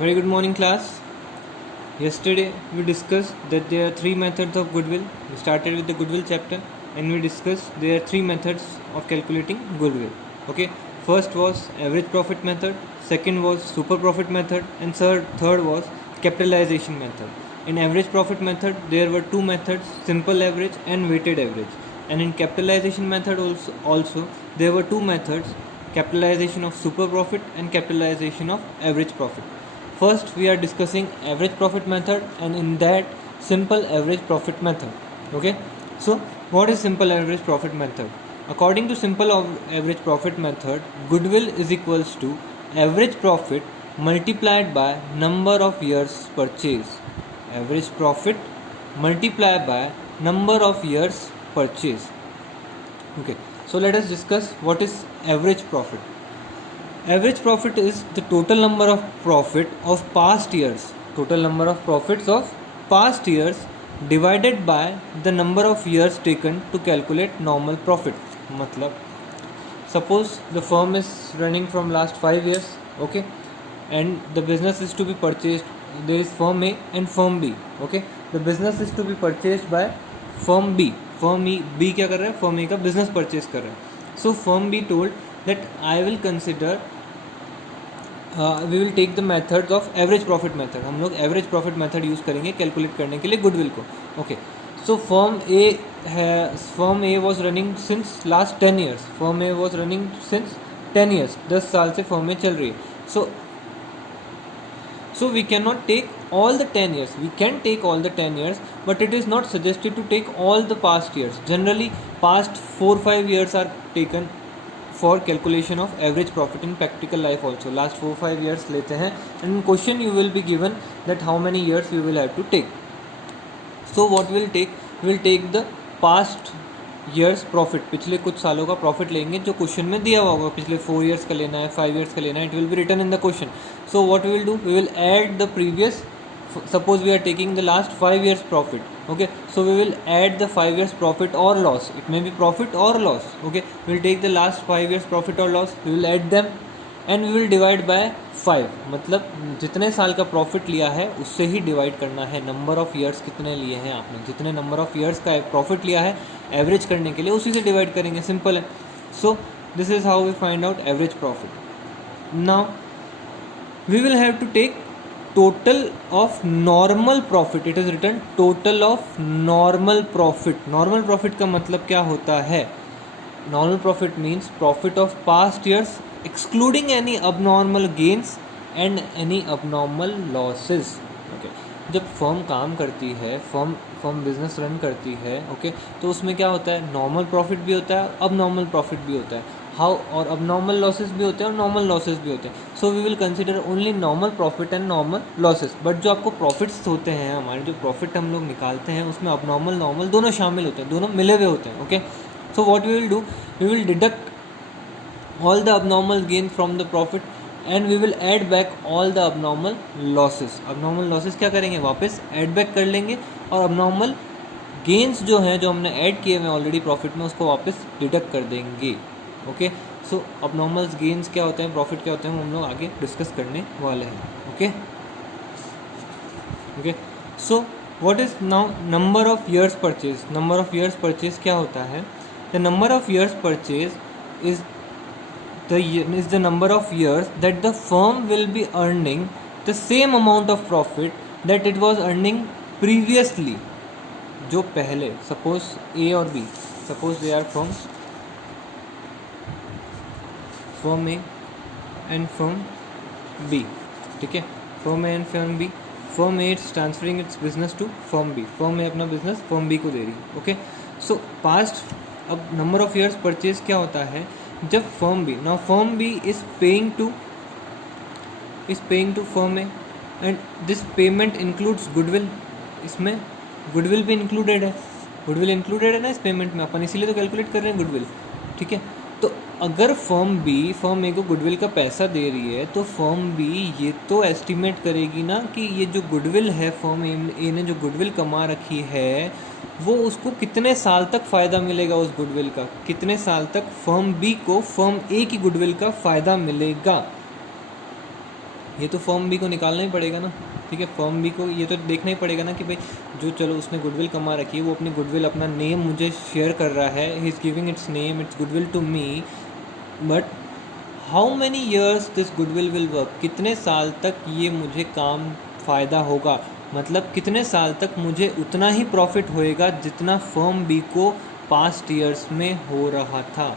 Very good morning, class. Yesterday we discussed that there are three methods of goodwill. We started with the goodwill chapter and we discussed there are three methods of calculating goodwill. Okay, first was average profit method, second was super profit method, and third was capitalization method. In average profit method, there were two methods, simple average and weighted average. And in capitalization method also there were two methods, capitalization of super profit and capitalization of average profit. First we are discussing average profit method, and in that simple average profit method. Okay, so what is simple average profit method? According to simple average profit method, goodwill is equals to average profit multiplied by number of years purchase. Average profit multiplied by number of years purchase. Okay, so let us discuss what is average profit. Average profit is the total number of profit of past years. Total number of profits of past years divided by the number of years taken to calculate normal profit. मतलब suppose the firm is running from last 5 years, okay, and the business is to be purchased. There is firm A and firm B. Okay, the business is to be purchased by firm B. Firm B क्या कर रहा है? Firm A का business purchase कर रहा है. So firm B told that I will consider we will take the methods of average profit method. हम लोग average profit method यूज़ करेंगे कैलकुलेट करने के लिए गुडविल को. Okay, so firm A was running since last 10 years. Firm A was running since 10 years. 10 साल से firm ए चल रही है. So we cannot take all the 10 years. We can take all the 10 years, but it is not suggested to take all the past years. Generally, past 4-5 years are taken for calculation of average profit in practical life also. Last 4-5 years लेते हैं, and in question you will be given that how many years you will have to take. So what we will take? We will take the past years profit. पिछले कुछ सालों का profit लेंगे जो question में दिया हुआ होगा. पिछले 4 years का लेना है, 5 years का लेना है. It will be written in the question. So what we will do? We will add the previous. Suppose we are taking the last 5 years profit. Okay, so we will add the 5 years profit or loss. It may be profit or loss. Okay, we will take the last 5 years profit or loss. We will add them and we will divide by 5. मतलब जितने साल का profit लिया है उससे ही divide करना है. Number of years कितने लिए हैं आपने, जितने नंबर ऑफ ईयर्स का प्रॉफिट लिया है एवरेज करने के लिए उसी से डिवाइड करेंगे. सिंपल है. So this is how we find out average profit. Now we will have to take total of normal profit. It is written total of normal profit. Normal profit का मतलब क्या होता है? Normal profit means profit of past years excluding any abnormal gains and any abnormal losses. Okay, जब firm काम करती है, firm business run करती है, ओके, तो उसमें क्या होता है? नॉर्मल प्रॉफिट भी होता है, अब नॉर्मल प्रॉफिट भी होता है. हाउ? और अब नॉर्मल लॉसेस भी होते हैं और नॉर्मल लॉसेस भी होते हैं. So we will consider only normal profit and normal losses. But जो आपको प्रॉफिट्स होते हैं, हमारे जो प्रॉफिट हम लोग निकालते हैं उसमें अब नॉर्मल दोनों शामिल होते हैं, दोनों मिले हुए होते हैं. Okay, so what we will do? We will deduct all the abnormal gain from the profit and we will add back all the abnormal losses. abnormal losses क्या करेंगे? वापस ऐड बैक कर लेंगे और abnormal gains जो हैं, जो हमने ऐड किए हुए ऑलरेडी प्रॉफिट में, उसको वापस डिडक्ट कर देंगे. ओके, सो abnormal gains क्या होते हैं, प्रॉफिट क्या होते हैं, हम लोग आगे डिस्कस करने वाले हैं. Okay, so what is now number of years purchase? Number of years purchase क्या होता है? The number of years purchase is the number of years that the firm will be earning the same amount of profit that it was earning previously. जो पहले, suppose A और B, suppose they are firm A and firm B. ठीक है, firm A and firm B. firm A is transferring its business to firm B. firm A अपना business firm B को दे रही है. Okay, so past. अब number of years purchase क्या होता है? जब firm B, now firm B is paying to firm A and this payment includes goodwill. इसमें गुडविल भी इंक्लूडेड है. गुडविल इंक्लूडेड है ना इस पेमेंट में, अपन इसीलिए तो कैलकुलेट कर रहे हैं गुडविल. ठीक है, तो अगर फर्म ए को गुडविल का पैसा दे रही है तो फर्म बी ये तो एस्टिमेट करेगी ना कि ये जो गुडविल है, फर्म ए ने जो गुडविल कमा रखी है, वो उसको कितने साल तक फ़ायदा मिलेगा उस गुडविल का. कितने साल तक फर्म बी को फर्म ए की गुडविल का फ़ायदा मिलेगा, ये तो फर्म बी को निकालना ही पड़ेगा ना, ठीक है। फर्म बी को ये तो देखना ही पड़ेगा ना कि भाई जो चलो उसने गुडविल कमा रखी है, वो अपनी गुडविल अपना नेम मुझे शेयर कर रहा है, he is giving its name its goodwill to me, but how many years this goodwill will work, कितने साल तक ये मुझे काम फ़ायदा होगा, मतलब कितने साल तक मुझे उतना ही प्रॉफिट होएगा जितना फर्म बी को पास्ट ईयर्स में हो रहा था,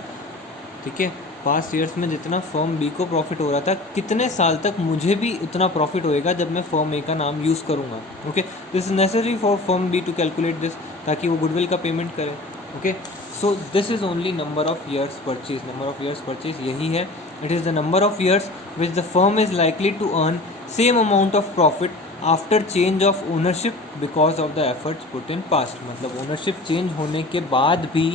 ठीक है। पास्ट ईयर्स में जितना फर्म बी को प्रॉफिट हो रहा था, कितने साल तक मुझे भी उतना प्रॉफिट होएगा जब मैं फर्म ए का नाम यूज़ करूँगा, okay. This is necessary for firm B to calculate this, ताकि वो गुडविल का पेमेंट करे, okay. So this is only number of years purchase, number of years purchase यही है, it is the number of years which the firm is likely to earn same amount of profit after change of ownership because of the efforts put in past, मतलब ownership change होने के बाद भी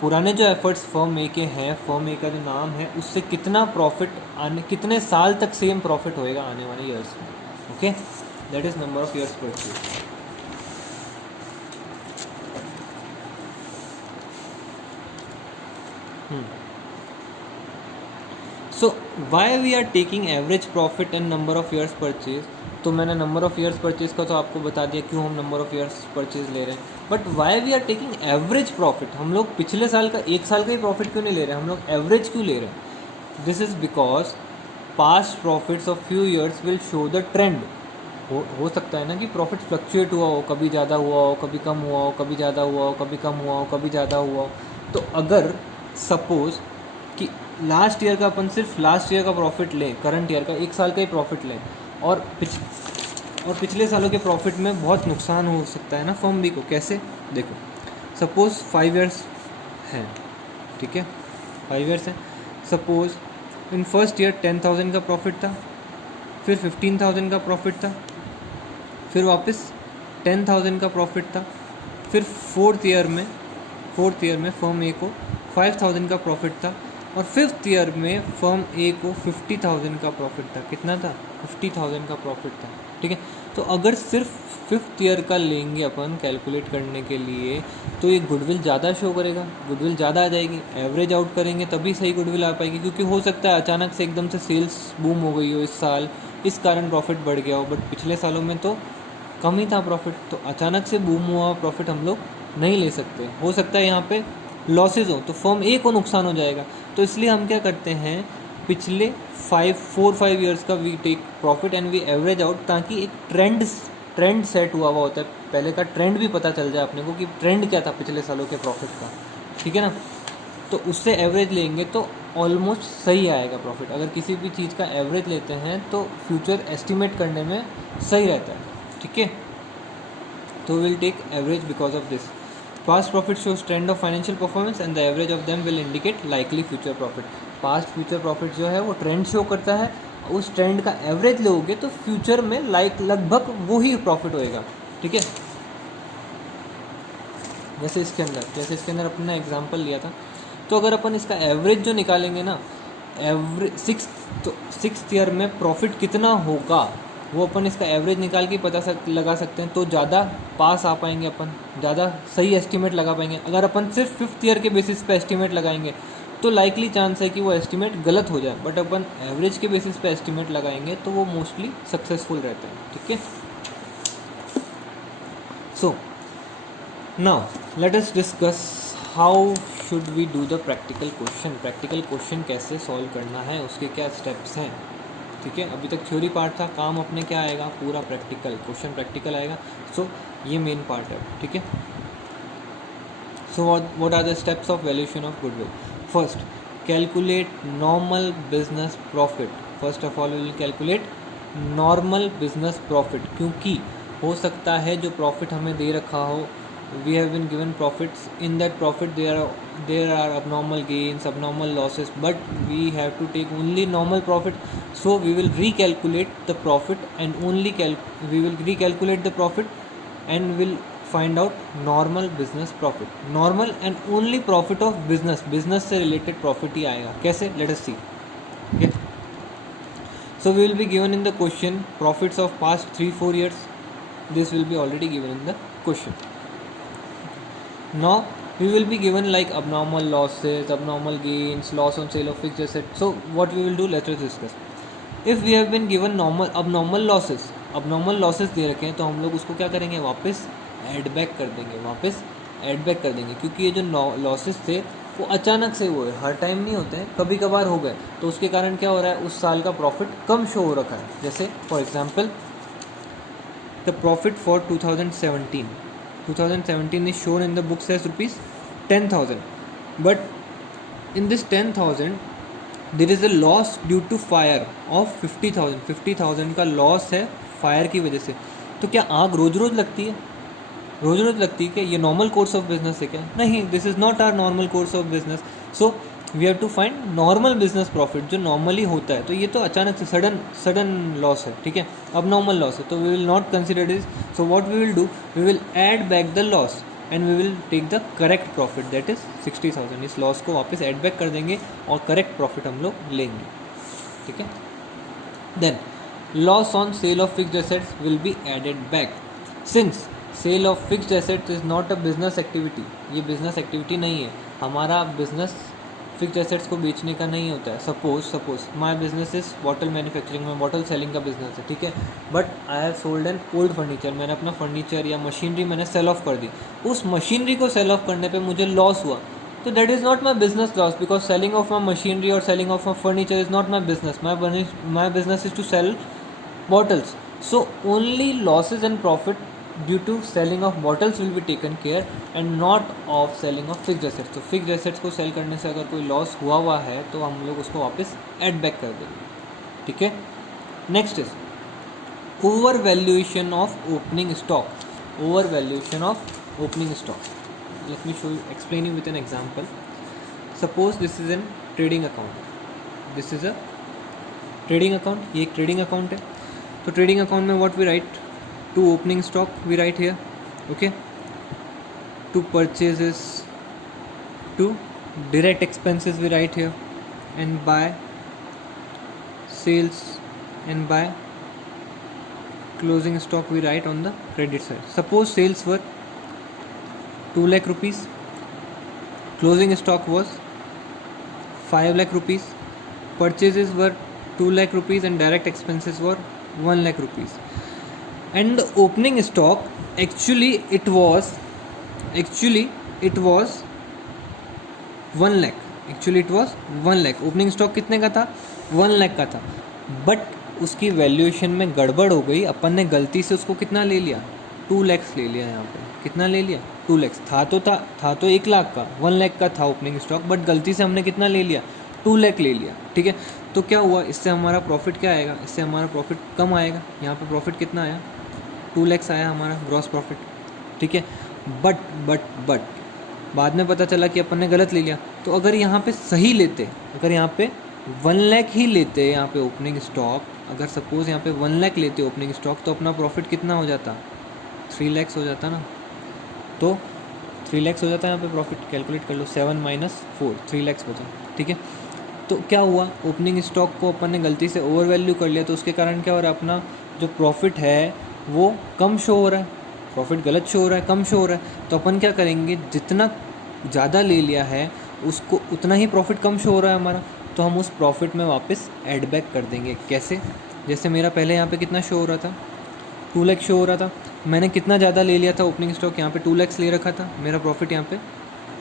पुराने जो efforts firm ए के हैं, firm ए का जो नाम है, उससे कितना प्रॉफिट आने, कितने साल तक सेम प्रॉफिट होएगा आने वाले ईयर्स में, okay. That is number of years purchase. So why we are taking average profit and number of years purchase, तो मैंने नंबर ऑफ ईयर्स परचेज का तो आपको बता दिया क्यों हम नंबर ऑफ ईयर्स परचेज ले रहे हैं, but why we are taking average profit, हम लोग पिछले साल का एक साल का ही प्रॉफिट क्यों नहीं ले रहे हैं, हम लोग एवरेज क्यों ले रहे हैं। This is because past profits of few years will show the trend. हो सकता है ना कि प्रॉफिट फ्लक्चुएट हुआ हो, कभी ज़्यादा हुआ हो, कभी कम हुआ हो, कभी ज़्यादा हुआ हो, कभी कम हुआ हो, कभी ज़्यादा हुआ हो। तो अगर सपोज़ कि लास्ट ईयर का अपन सिर्फ लास्ट ईयर का प्रॉफिट लें, करंट ईयर का एक साल का ही प्रॉफिट लें, और पिछले सालों के प्रॉफिट में बहुत नुकसान हो सकता है ना फर्म बी को। कैसे, देखो सपोज़ 5 ईयर्स हैं, ठीक है, 5 ईयर्स हैं। सपोज़ इन फर्स्ट ईयर 10,000 का प्रॉफिट था, फिर 15,000 का प्रॉफिट था, फिर वापस 10,000 का प्रॉफिट था, फिर फोर्थ ईयर में फर्म ए को 5,000 का प्रॉफिट था, और फिफ्थ ईयर में फर्म ए को 50,000 का प्रॉफिट था। कितना था, 50,000 का प्रॉफिट था, ठीक है। तो अगर सिर्फ फिफ्थ ईयर का लेंगे अपन कैलकुलेट करने के लिए, तो ये गुडविल ज़्यादा शो करेगा, गुडविल ज़्यादा आ जाएगी। एवरेज आउट करेंगे तभी सही गुडविल आ पाएगी, क्योंकि हो सकता है अचानक से एकदम से सेल्स बूम हो गई हो इस साल, इस कारण प्रॉफिट बढ़ गया हो, बट पिछले सालों में तो कम ही था प्रॉफिट, तो अचानक से बूम हुआ प्रॉफिट हम लोग नहीं ले सकते। हो सकता है यहाँ पे लॉसेज हो तो फर्म ए को नुकसान हो जाएगा, तो इसलिए हम क्या करते हैं, पिछले 4-5 ईयर्स का we take profit and we average out, ताकि एक ट्रेंड सेट हुआ होता है, पहले का ट्रेंड भी पता चल जाए अपने को कि ट्रेंड क्या था पिछले सालों के प्रॉफिट का, ठीक है ना। तो उससे एवरेज लेंगे तो ऑलमोस्ट सही आएगा प्रॉफिट। अगर किसी भी चीज़ का एवरेज लेते हैं तो फ्यूचर एस्टिमेट करने में सही रहता है, ठीक है। तो will take average because of this. Past profit shows trend of financial performance and the average of them will indicate likely future profit. Past future profit जो है वो ट्रेंड शो करता है, उस ट्रेंड का एवरेज लोगे तो फ्यूचर में लगभग वो ही प्रॉफिट होएगा, ठीक है। जैसे इसके अंदर अपन ने एग्जांपल लिया था, तो अगर अपन इसका एवरेज जो निकालेंगे ना, एवरेज सिक्स ईयर में प्रॉफिट कितना होगा वो अपन इसका एवरेज निकाल के लगा सकते हैं, तो ज़्यादा पास आ पाएंगे अपन, ज़्यादा सही एस्टिमेट लगा पाएंगे। अगर अपन सिर्फ फिफ्थ ईयर के बेसिस पे एस्टिमेट लगाएंगे तो लाइकली चांस है कि वो एस्टिमेट गलत हो जाए, बट अपन एवरेज के बेसिस पे एस्टिमेट लगाएंगे तो वो मोस्टली सक्सेसफुल रहते हैं, ठीक है। So now let us discuss how should we do the practical question. Practical question कैसे सॉल्व करना है, उसके क्या स्टेप्स हैं, ठीक है। अभी तक थ्योरी पार्ट था, काम अपने क्या आएगा, पूरा प्रैक्टिकल क्वेश्चन प्रैक्टिकल आएगा। सो ये मेन पार्ट है, ठीक है। So what are the steps of valuation of goodwill. First, calculate normal business profit. First of all we will calculate normal business profit, क्योंकि हो सकता है जो प्रॉफिट हमें दे रखा हो, we have been given profits, in that profit there are abnormal gains, abnormal losses, but we have to take only normal profit. So we will recalculate the profit and only we will recalculate the profit and will find out normal business profit, normal and only profit of business से related profit ही आएगा। कैसे, let us see, okay। So we will be given in the question profits of past 3-4 years, this will be already given in the question. Now we will be given like abnormal losses, abnormal gains, loss on sale of fixed assets. So what we will do, let us discuss. If we have been given normal abnormal losses दे रखे हैं तो हम लोग उसको क्या करेंगे, वापस ऐड बैक कर देंगे, क्योंकि ये जो लॉसेस थे वो अचानक से हुए, हर टाइम नहीं होते हैं, कभी कभार हो गए, तो उसके कारण क्या हो रहा है, उस साल का प्रॉफिट कम शो हो रखा है. जैसे for example the profit for 2017 is shown in the books as rupees 10,000, but in this 10,000 there is a loss due to fire of 50,000 का लॉस है फायर की वजह से. तो क्या आग रोज रोज लगती है क्या? ये नॉर्मल कोर्स ऑफ बिजनेस है क्या? नहीं, this is not our normal course of business. So we have to find normal business profit जो नॉर्मली होता है. तो ये तो अचानक से सडन लॉस है, ठीक है, अब नॉर्मल लॉस है, तो we will not consider this. So what we will do, we will add back the loss and we will take the correct profit, that is 60,000. इस लॉस को वापस ऐड बैक कर देंगे और करेक्ट प्रॉफिट हम लोग लेंगे, ठीक है. Then loss on sale of fixed assets will be added back. Since sale of fixed assets is not a business activity, ये बिजनेस एक्टिविटी नहीं है, हमारा बिजनेस फिक्स्ड एसेट्स को बेचने का नहीं होता है. Suppose my business is bottle manufacturing, में बॉटल सेलिंग का बिजनेस है, ठीक है, but I have sold an old furniture, मैंने अपना फर्नीचर या मशीनरी मैंने सेल ऑफ कर दी. उस मशीनरी को सेल ऑफ करने पे मुझे लॉस हुआ, तो that is not my business loss, because selling of my machinery और selling of my furniture is not my business. My business is to sell bottles. So only losses and profit due to selling of bottles will be taken care and not of selling of fixed assets. तो fixed assets को cell करने से अगर कोई loss हुआ है तो हम लोग उसको वापस एड बैक कर देंगे, ठीक है. Next is over valuation of opening stock. Let me explain you with an example. Suppose this is an trading account. This is a trading account. ये एक trading account है. तो ट्रेडिंग अकाउंट में what we write, to opening stock we write here, okay, to purchases, to direct expenses we write here, and by sales and by closing stock we write on the credit side. Suppose sales were 2 lakh rupees, closing stock was 5 lakh rupees, purchases were 2 lakh rupees and direct expenses were 1 lakh rupees. And the opening stock actually it was 1 lakh. Opening stock कितने का था, 1 लाख का था, but उसकी valuation में गड़बड़ हो गई, अपन ने गलती से उसको कितना ले लिया, 2 lakhs ले लिया. यहाँ पे कितना ले लिया, 2 lakhs. था तो 1 लाख का, 1 लाख का था ओपनिंग स्टॉक, बट गलती से हमने कितना ले लिया, 2 लाख ले लिया, ठीक है. तो क्या हुआ, इससे हमारा प्रॉफिट क्या आएगा, इससे हमारा प्रॉफिट कम आएगा. यहाँ पे प्रॉफिट कितना आया, 2 lakhs आया हमारा ग्रॉस प्रॉफिट, ठीक है. बट बाद में पता चला कि अपन ने गलत ले लिया. तो अगर यहाँ पे सही लेते, अगर यहाँ पे 1 लाख ही लेते यहाँ पे ओपनिंग स्टॉक, अगर सपोज यहाँ पे 1 लाख लेते ओपनिंग स्टॉक, तो अपना प्रॉफिट कितना हो जाता, 3 lakhs हो जाता ना. तो 3 lakhs हो जाता है यहाँ पे प्रॉफिट, कैलकुलेट कर लो, 7 - 4, 3 lakhs बचा, ठीक है. तो क्या हुआ, ओपनिंग स्टॉक को अपन ने गलती से ओवर वैल्यू कर लिया, तो उसके कारण क्या हो रहा है, अपना जो प्रॉफिट है वो कम शो हो रहा है, प्रॉफिट गलत शो हो रहा है, कम शो हो रहा है. तो अपन क्या करेंगे, जितना ज़्यादा ले लिया है उसको उतना ही प्रॉफिट कम शो हो रहा है हमारा, तो हम उस प्रॉफिट में वापस ऐड बैक कर देंगे. कैसे, जैसे मेरा पहले यहाँ पे कितना शो हो रहा था, 2 लाख शो हो रहा था, मैंने कितना ज़्यादा ले लिया था ओपनिंग स्टॉक, यहाँ पे 2 lakhs ले रखा था, मेरा प्रॉफिट यहाँ पे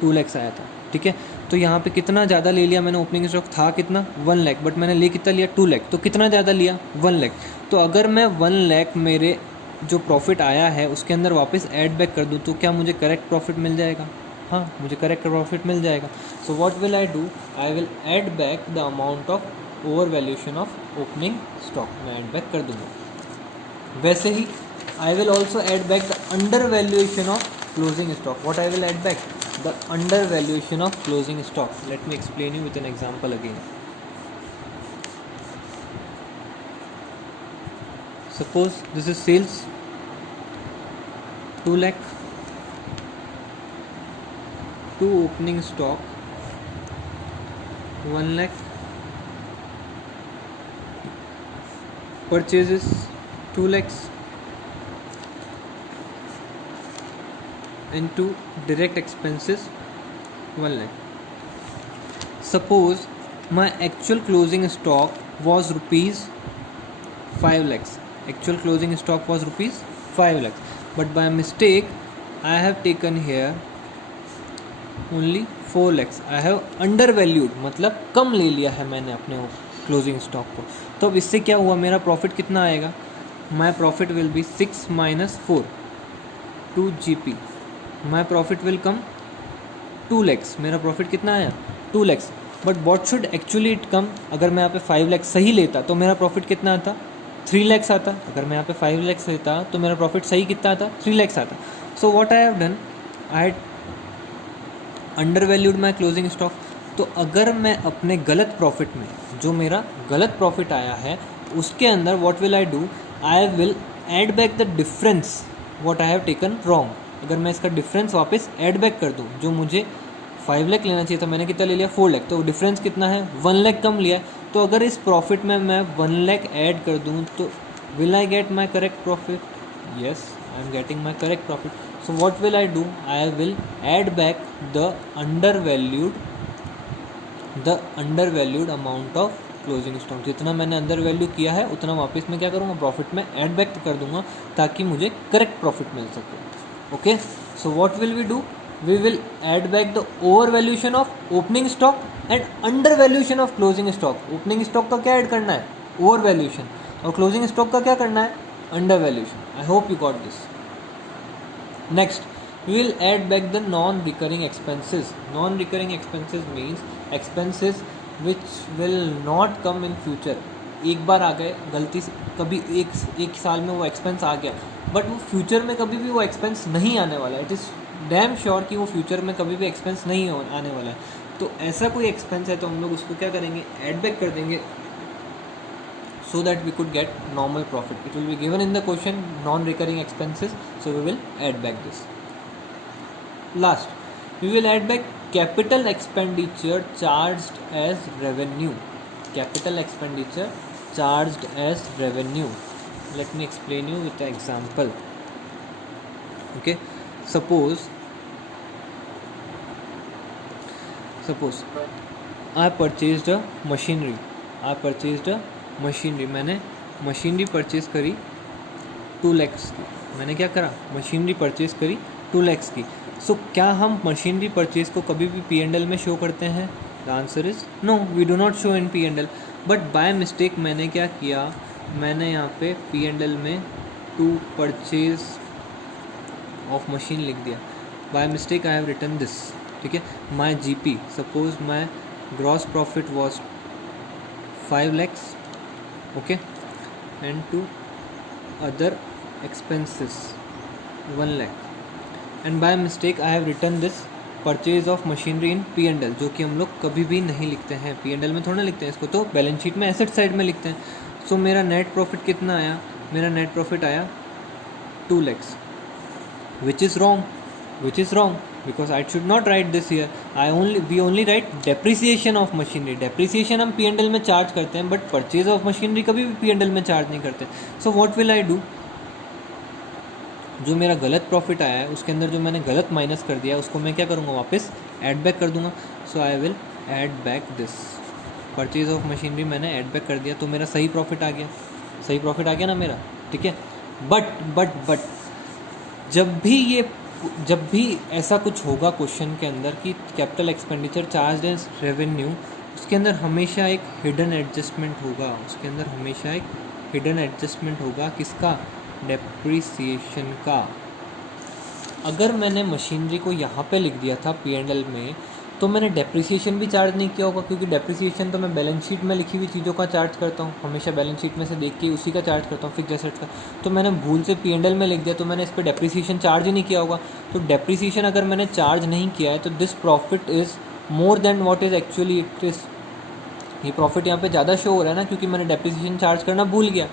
2 lakhs आया था, ठीक है. तो यहाँ पे कितना ज़्यादा ले लिया मैंने, ओपनिंग स्टॉक था कितना, 1 लाख, बट मैंने ले कितना लिया, 2 लाख. तो कितना ज़्यादा लिया, 1 लाख. तो अगर मैं 1 लाख मेरे जो प्रॉफिट आया है उसके अंदर वापस ऐड बैक कर दूँ, तो क्या मुझे करेक्ट प्रॉफिट मिल जाएगा, हाँ मुझे करेक्ट प्रॉफिट मिल जाएगा. सो what will I do, I will add back the amount of over valuation of opening stock, मैं ऐड बैक कर दूँगा. वैसे ही I will also add back the undervaluation of closing stock. What I will add back? The undervaluation of closing stock. Let me explain you with an example again. Suppose this is sales 2 lakh, to opening stock 1 lakh, purchases 2 lakhs, into direct expenses 1 lakh. Suppose my actual closing stock was rupees 5 lakhs. Actual closing stock was rupees 5 lakhs, but by mistake I have taken here only 4 lakhs. I have undervalued, मतलब कम ले लिया है मैंने अपने closing stock को. तो अब इससे क्या हुआ, मेरा प्रॉफिट कितना आएगा? My profit will be 6 - 4 2 GP. My profit will come 2 lakhs. मेरा प्रॉफिट कितना आया? 2 lakhs. But what should actually it come? अगर मैं यहाँ पे 5 lakhs सही लेता तो मेरा प्रॉफिट कितना आता? 3 lakhs आता. अगर मैं यहाँ पे 5 lakhs लेता तो मेरा प्रॉफिट सही कितना आता? 3 lakhs आता. So what I have done, I had undervalued my closing stock. तो अगर मैं अपने गलत प्रॉफिट में, जो मेरा गलत प्रॉफिट आया है उसके अंदर what will I do, I will add back the difference what I have taken wrong. अगर मैं इसका डिफरेंस वापस ऐड बैक कर दूँ, जो मुझे 5 लाख लेना चाहिए था मैंने कितना ले लिया? 4 लाख. तो डिफरेंस कितना है? 1 लाख कम लिया. तो अगर इस प्रॉफिट में मैं 1 लाख ऐड कर दूँ तो will I get my correct profit? Yes, I am getting my correct profit. So what will I do? I will add back the undervalued amount of closing stock. जितना मैंने अंडर वैल्यू किया है उतना वापस मैं क्या करूँगा? प्रॉफिट में ऐड बैक कर दूंगा ताकि मुझे करेक्ट प्रॉफिट मिल सके. Okay, so what will we do? We will add back the over valuation of opening stock and under valuation of closing stock. Opening stock का क्या ऐड करना है? Over valuation. और क्लोजिंग स्टॉक का क्या करना है? Under valuation. I hope you got this. Next, we will add back the non-recurring expenses. Non-recurring expenses means expenses which will not come in future. एक बार आ गए गलती से, कभी एक साल में वो एक्सपेंस आ गया, बट वो फ्यूचर में कभी भी वो एक्सपेंस नहीं आने वाला है. इट इज़ डैम श्योर कि वो फ्यूचर में कभी भी एक्सपेंस नहीं आने वाला है. तो ऐसा कोई एक्सपेंस है तो हम लोग उसको क्या करेंगे? ऐड बैक कर देंगे, so that we could get normal profit. It will be given in the question non-recurring expenses, so we will add back this. Last, we will add back capital expenditure charged as revenue. Capital expenditure charged as revenue. Let me explain you with an example. Okay, suppose I purchased a machinery. मैंने machinery purchase करी 2 lakhs की. मैंने क्या करा? Machinery purchase करी 2 lakhs की. सो क्या हम मशीनरी परचेज़ को कभी भी P&L में शो करते हैं? The answer is no, we do not show in P&L. But by mistake मैंने क्या किया? मैंने यहाँ पे P&L में टू परचेज ऑफ मशीन लिख दिया. By mistake I have written this. ठीक है, my GP, suppose my gross profit was 5 lakhs. Okay, and to other expenses 1 lakh, and by mistake I have written this purchase of machinery in P&L, जो कि हम लोग कभी भी नहीं लिखते हैं. P&L में थोड़ा लिखते हैं इसको, तो बैलेंस शीट में एसेट साइड में लिखते हैं. सो मेरा नेट प्रॉफिट कितना आया? मेरा नेट प्रॉफिट आया 2 lakhs, which is wrong because I should not write this here. We only write depreciation of machinery. Depreciation हम P&L में चार्ज करते हैं, बट परचेज ऑफ मशीनरी कभी भी P&L में चार्ज नहीं करते. सो व्हाट विल आई डू? जो मेरा गलत प्रॉफिट आया है उसके अंदर जो मैंने गलत माइनस कर दिया उसको मैं क्या करूँगा? वापस ऐड बैक कर दूंगा. So I will add back this. Purchase of machinery मैंने ऐड बैक कर दिया तो मेरा सही प्रॉफिट आ गया ना मेरा. ठीक है, बट जब भी ऐसा कुछ होगा क्वेश्चन के अंदर कि capital expenditure charge as revenue, उसके अंदर हमेशा एक हिडन एडजस्टमेंट होगा. किसका? डेप्रिसिएशन का. अगर मैंने मशीनरी को यहाँ पे लिख दिया था P&L में तो मैंने डेप्रिसिएशन भी चार्ज नहीं किया होगा, क्योंकि डेप्रिसिएशन तो मैं बैलेंस शीट में लिखी हुई चीज़ों का चार्ज करता हूँ. हमेशा बैलेंस शीट में से देख के उसी का चार्ज करता हूँ, फिक्स एसेट का. तो मैंने भूल से P&L में लिख दिया तो मैंने इस पर डेप्रिसिएशन चार्ज ही नहीं किया होगा. तो डेप्रिसिएशन अगर मैंने चार्ज नहीं किया है तो this profit is more than what is actually it is. ये प्रॉफिट यहाँ पर ज़्यादा शो हो रहा है ना, क्योंकि मैंने डेप्रिसिएशन चार्ज करना भूल गया.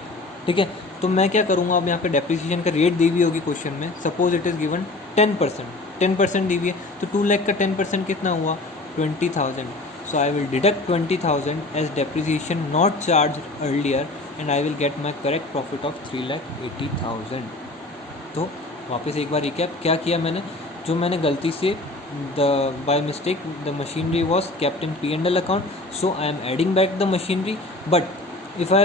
ठीक है, तो मैं क्या करूँगा? अब यहाँ पे डेप्रिसिएशन का रेट दी हुई होगी क्वेश्चन में. सपोज इट इज़ गिवन 10% दी हुई है, तो 2 लाख का 10% कितना हुआ? 20,000. So I will deduct 20,000 as depreciation not charged earlier, and I will get my correct profit of 3,80,000. तो वापस एक बार रिकैप क्या किया मैंने? जो मैंने गलती से by mistake the machinery was kept in P&L account, so I am adding back the machinery. But if I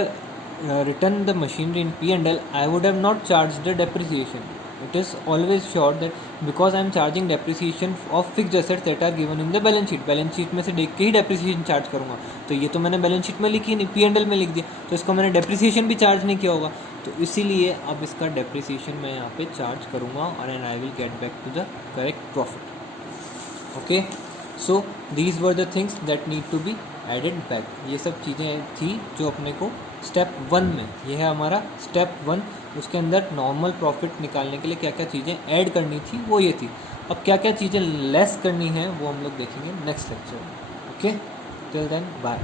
written the machinery in P&L, I would have not charged the depreciation. It is always sure that because I am charging depreciation of fixed assets that are given in the balance sheet. Balance sheet में से देख के ही depreciation charge करूँगा, तो ये तो मैंने balance sheet में लिखी नहीं, P&L में लिख दिया, तो इसको मैंने डेप्रिसिएशन भी चार्ज नहीं किया होगा, तो इसीलिए अब इसका डेप्रिसिएशन मैं यहाँ पे चार्ज करूँगा और and I will get back to the correct profit. Okay, so these were the things that need to be added back. ये सब चीज़ें थी जो अपने को स्टेप 1 में, ये है हमारा स्टेप 1, उसके अंदर नॉर्मल प्रॉफिट निकालने के लिए क्या क्या चीज़ें ऐड करनी थी वो ये थी. अब क्या क्या चीज़ें लेस करनी है वो हम लोग देखेंगे नेक्स्ट लेक्चर में. Okay, till then bye.